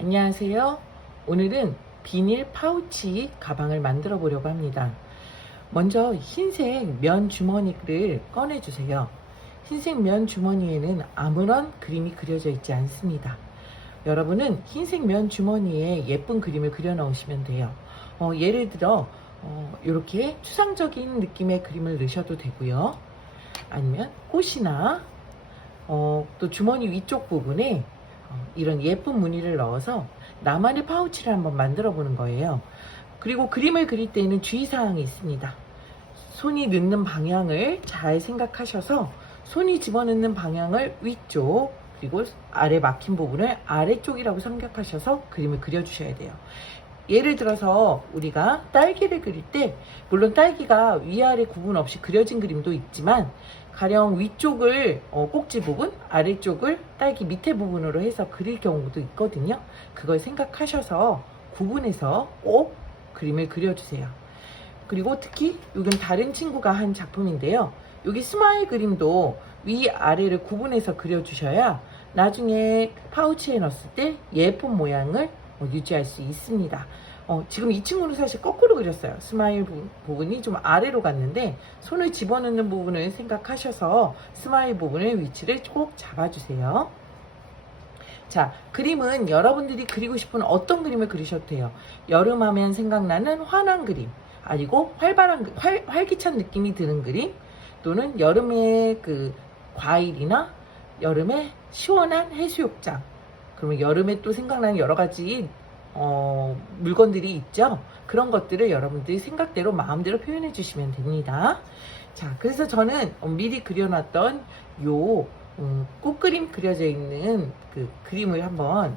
안녕하세요. 오늘은 비닐 파우치 가방을 만들어 보려고 합니다. 먼저 흰색 면 주머니를 꺼내 주세요. 흰색 면 주머니에는 아무런 그림이 그려져 있지 않습니다. 여러분은 흰색 면 주머니에 예쁜 그림을 그려 넣으시면 돼요. 어, 예를 들어 어, 이렇게 추상적인 느낌의 그림을 넣으셔도 되고요. 아니면 꽃이나 어, 또 주머니 위쪽 부분에 어, 이런 예쁜 무늬를 넣어서 나만의 파우치를 한번 만들어 보는 거예요. 그리고 그림을 그릴 때에는 주의사항이 있습니다. 손이 넣는 방향을 잘 생각하셔서 손이 집어넣는 방향을 위쪽 그리고 아래 막힌 부분을 아래쪽이라고 생각하셔서 그림을 그려주셔야 돼요. 예를 들어서 우리가 딸기를 그릴 때 물론 딸기가 위아래 구분 없이 그려진 그림도 있지만 가령 위쪽을 어, 꼭지 부분, 아래쪽을 딸기 밑에 부분으로 해서 그릴 경우도 있거든요. 그걸 생각하셔서 구분해서 꼭 그림을 그려주세요. 그리고 특히 이건 다른 친구가 한 작품인데요. 여기 스마일 그림도 위아래를 구분해서 그려주셔야 나중에 파우치에 넣었을 때 예쁜 모양을 어, 유지할 수 있습니다. 어, 지금 이 친구는 사실 거꾸로 그렸어요. 스마일 부, 부분이 좀 아래로 갔는데 손을 집어넣는 부분을 생각하셔서 스마일 부분의 위치를 꼭 잡아주세요. 자, 그림은 여러분들이 그리고 싶은 어떤 그림을 그리셔도 돼요. 여름 하면 생각나는 환한 그림, 아니고 활발한, 그- 활, 활기찬 느낌이 드는 그림, 또는 여름에 그 과일이나 여름에 시원한 해수욕장, 그러면 여름에 또 생각나는 여러 가지 어, 물건들이 있죠. 그런 것들을 여러분들이 생각대로 마음대로 표현해 주시면 됩니다. 자, 그래서 저는 어, 미리 그려놨던 요 음, 꽃그림 그려져 있는 그 그림을 한번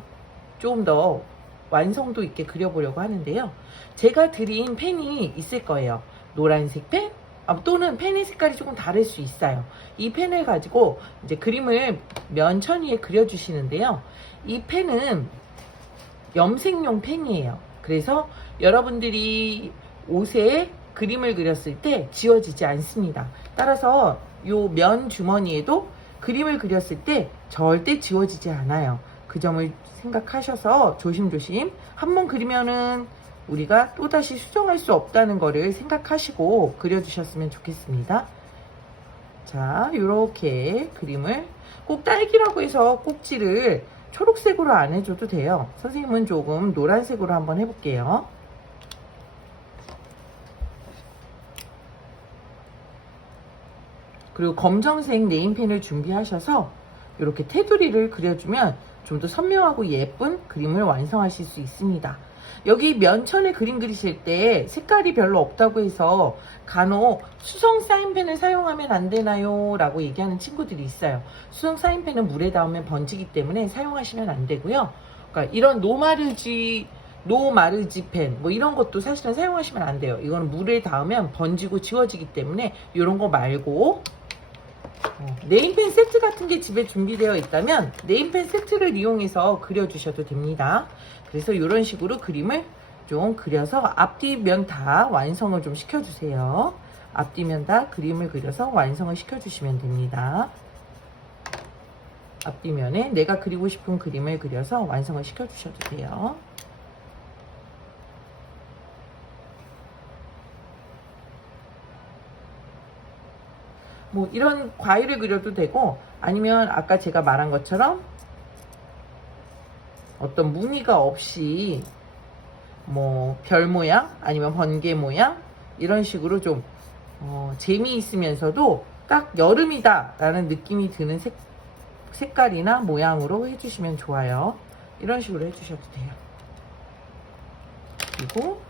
조금 더 완성도 있게 그려보려고 하는데요. 제가 드린 펜이 있을 거예요. 노란색 펜, 아, 또는 펜의 색깔이 조금 다를 수 있어요. 이 펜을 가지고 이제 그림을 면천 위에 그려주시는데요. 이 펜은 염색용 펜이에요. 그래서 여러분들이 옷에 그림을 그렸을 때 지워지지 않습니다. 따라서 요 면 주머니에도 그림을 그렸을 때 절대 지워지지 않아요. 그 점을 생각하셔서 조심조심 한 번 그리면은 우리가 또다시 수정할 수 없다는 거를 생각하시고 그려주셨으면 좋겠습니다. 자, 이렇게 그림을 꼭 딸기라고 해서 꼭지를 초록색으로 안 해줘도 돼요. 선생님은 조금 노란색으로 한번 해볼게요. 그리고 검정색 네임펜을 준비하셔서 이렇게 테두리를 그려주면 좀 더 선명하고 예쁜 그림을 완성하실 수 있습니다. 여기 면천에 그림 그리실 때 색깔이 별로 없다고 해서 간혹 수성 사인펜을 사용하면 안 되나요? 라고 얘기하는 친구들이 있어요. 수성 사인펜은 물에 닿으면 번지기 때문에 사용하시면 안 되고요. 그러니까 이런 노마르지 노마르지 펜, 뭐 이런 것도 사실은 사용하시면 안 돼요. 이거는 물에 닿으면 번지고 지워지기 때문에 이런 거 말고 어, 네임펜 세트 같은 게 집에 준비되어 있다면 네임펜 세트를 이용해서 그려주셔도 됩니다. 그래서 이런 식으로 그림을 좀 그려서 앞뒤면 다 완성을 좀 시켜주세요. 앞뒤면 다 그림을 그려서 완성을 시켜주시면 됩니다. 앞뒤면에 내가 그리고 싶은 그림을 그려서 완성을 시켜주셔도 돼요. 뭐 이런 과일을 그려도 되고 아니면 아까 제가 말한 것처럼 어떤 무늬가 없이 뭐 별 모양 아니면 번개 모양 이런 식으로 좀 어, 재미있으면서도 딱 여름이다 라는 느낌이 드는 색, 색깔이나 모양으로 해주시면 좋아요. 이런 식으로 해주셔도 돼요. 그리고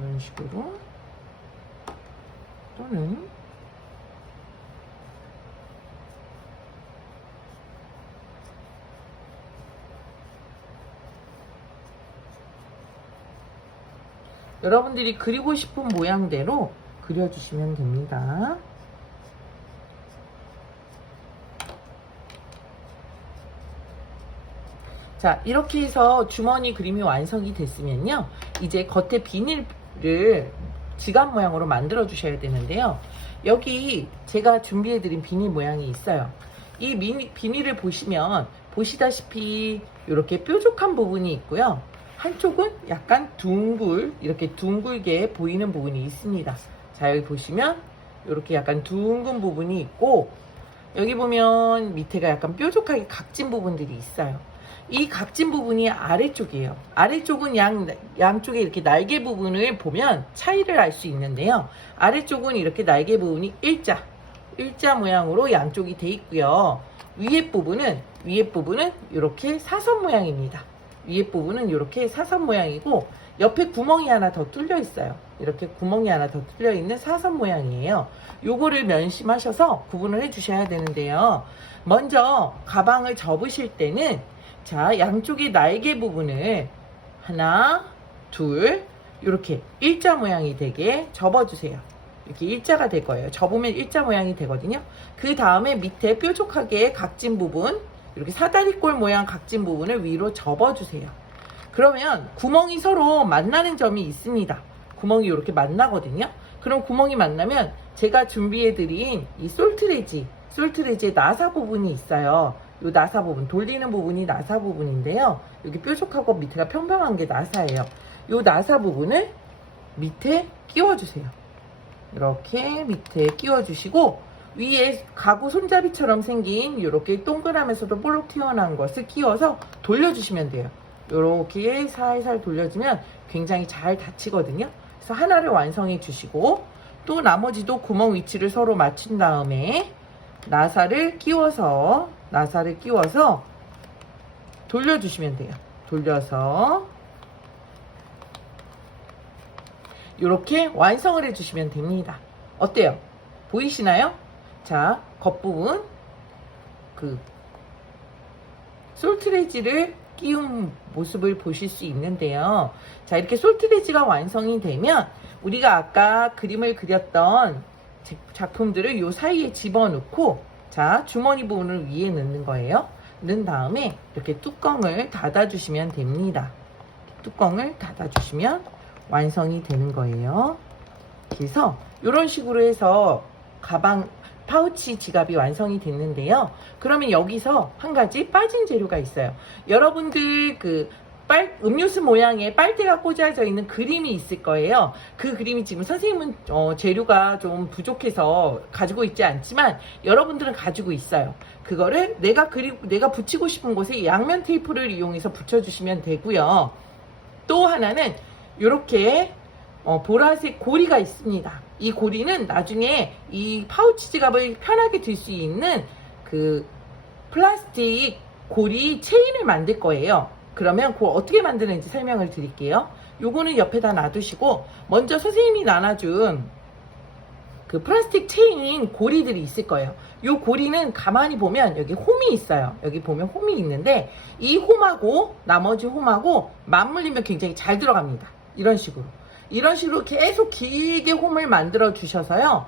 이런 식으로 또는 여러분들이 그리고 싶은 모양대로 그려주시면 됩니다. 자, 이렇게 해서 주머니 그림이 완성이 됐으면요. 이제 겉에 비닐 을 지갑 모양으로 만들어 주셔야 되는데요. 여기 제가 준비해 드린 비닐 모양이 있어요. 이 미니, 비닐을 보시면 보시다시피 이렇게 뾰족한 부분이 있고요. 한쪽은 약간 둥글, 이렇게 둥글게 보이는 부분이 있습니다. 자, 여기 보시면 이렇게 약간 둥근 부분이 있고 여기 보면 밑에가 약간 뾰족하게 각진 부분들이 있어요. 이 각진 부분이 아래쪽이에요. 아래쪽은 양, 양쪽에 이렇게 날개 부분을 보면 차이를 알 수 있는데요. 아래쪽은 이렇게 날개 부분이 일자, 일자 모양으로 양쪽이 돼 있고요. 위에 부분은, 위에 부분은 이렇게 사선 모양입니다. 위에 부분은 이렇게 사선 모양이고, 옆에 구멍이 하나 더 뚫려 있어요. 이렇게 구멍이 하나 더 뚫려 있는 사선 모양이에요. 요거를 면심하셔서 구분을 해 주셔야 되는데요. 먼저 가방을 접으실 때는 자, 양쪽의 날개 부분을 하나, 둘, 이렇게 일자 모양이 되게 접어주세요. 이렇게 일자가 될 거예요. 접으면 일자 모양이 되거든요. 그 다음에 밑에 뾰족하게 각진 부분, 이렇게 사다리꼴 모양 각진 부분을 위로 접어주세요. 그러면 구멍이 서로 만나는 점이 있습니다. 구멍이 이렇게 만나거든요. 그럼 구멍이 만나면 제가 준비해드린 이 솔트레지, 솔트레지의 나사 부분이 있어요. 이 나사 부분, 돌리는 부분이 나사 부분인데요. 여기 뾰족하고 밑에가 평평한 게 나사예요. 이 나사 부분을 밑에 끼워주세요. 이렇게 밑에 끼워주시고 위에 가구 손잡이처럼 생긴 이렇게 동그라면서도 볼록 튀어나온 것을 끼워서 돌려주시면 돼요. 이렇게 살살 돌려주면 굉장히 잘 닫히거든요. 그래서 하나를 완성해 주시고 또 나머지도 구멍 위치를 서로 맞춘 다음에 나사를 끼워서 나사를 끼워서 돌려주시면 돼요. 돌려서 이렇게 완성을 해주시면 됩니다. 어때요? 보이시나요? 자, 겉부분 그 솔트레지를 끼운 모습을 보실 수 있는데요. 자, 이렇게 솔트레지가 완성이 되면 우리가 아까 그림을 그렸던 제- 작품들을 요 사이에 집어넣고 자, 주머니 부분을 위에 넣는 거예요. 넣은 다음에 이렇게 뚜껑을 닫아주시면 됩니다. 뚜껑을 닫아주시면 완성이 되는 거예요. 그래서 이런 식으로 해서 가방 파우치 지갑이 완성이 됐는데요. 그러면 여기서 한 가지 빠진 재료가 있어요. 여러분들 그 빨, 음료수 모양의 빨대가 꽂아져 있는 그림이 있을 거예요. 그 그림이 지금 선생님은 어, 재료가 좀 부족해서 가지고 있지 않지만 여러분들은 가지고 있어요. 그거를 내가 그리 내가 붙이고 싶은 곳에 양면 테이프를 이용해서 붙여주시면 되고요. 또 하나는 이렇게 어, 보라색 고리가 있습니다. 이 고리는 나중에 이 파우치 지갑을 편하게 들 수 있는 그 플라스틱 고리 체인을 만들 거예요. 그러면 그걸 어떻게 만드는지 설명을 드릴게요. 요거는 옆에다 놔두시고 먼저 선생님이 나눠준 그 플라스틱 체인 고리들이 있을 거예요. 요 고리는 가만히 보면 여기 홈이 있어요. 여기 보면 홈이 있는데 이 홈하고 나머지 홈하고 맞물리면 굉장히 잘 들어갑니다. 이런 식으로. 이런 식으로 계속 길게 홈을 만들어 주셔서요.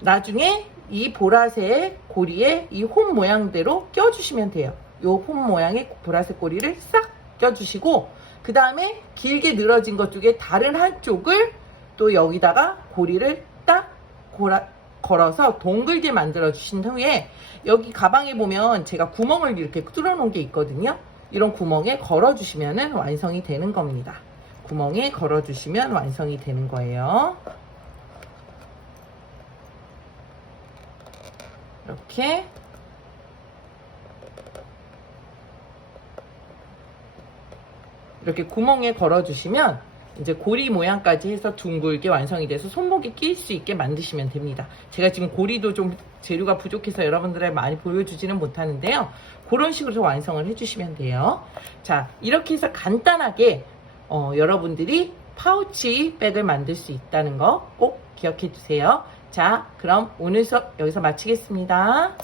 나중에 이 보라색 고리에 이 홈 모양대로 껴주시면 돼요. 요홈 모양의 보라색 고리를 싹 껴주시고 그 다음에 길게 늘어진 것 중에 다른 한쪽을 또 여기다가 고리를 딱 고라, 걸어서 동글게 만들어 주신 후에 여기 가방에 보면 제가 구멍을 이렇게 뚫어 놓은 게 있거든요. 이런 구멍에 걸어 주시면 완성이 되는 겁니다. 구멍에 걸어 주시면 완성이 되는 거예요. 이렇게 이렇게 구멍에 걸어 주시면 이제 고리 모양까지 해서 둥글게 완성이 돼서 손목에 낄수 있게 만드시면 됩니다. 제가 지금 고리도 좀 재료가 부족해서 여러분들에 많이 보여주지는 못하는데요. 그런 식으로 완성을 해주시면 돼요. 자, 이렇게 해서 간단하게 어, 여러분들이 파우치 백을 만들 수 있다는 거 꼭 기억해 주세요. 자, 그럼 오늘 수업 여기서 마치겠습니다.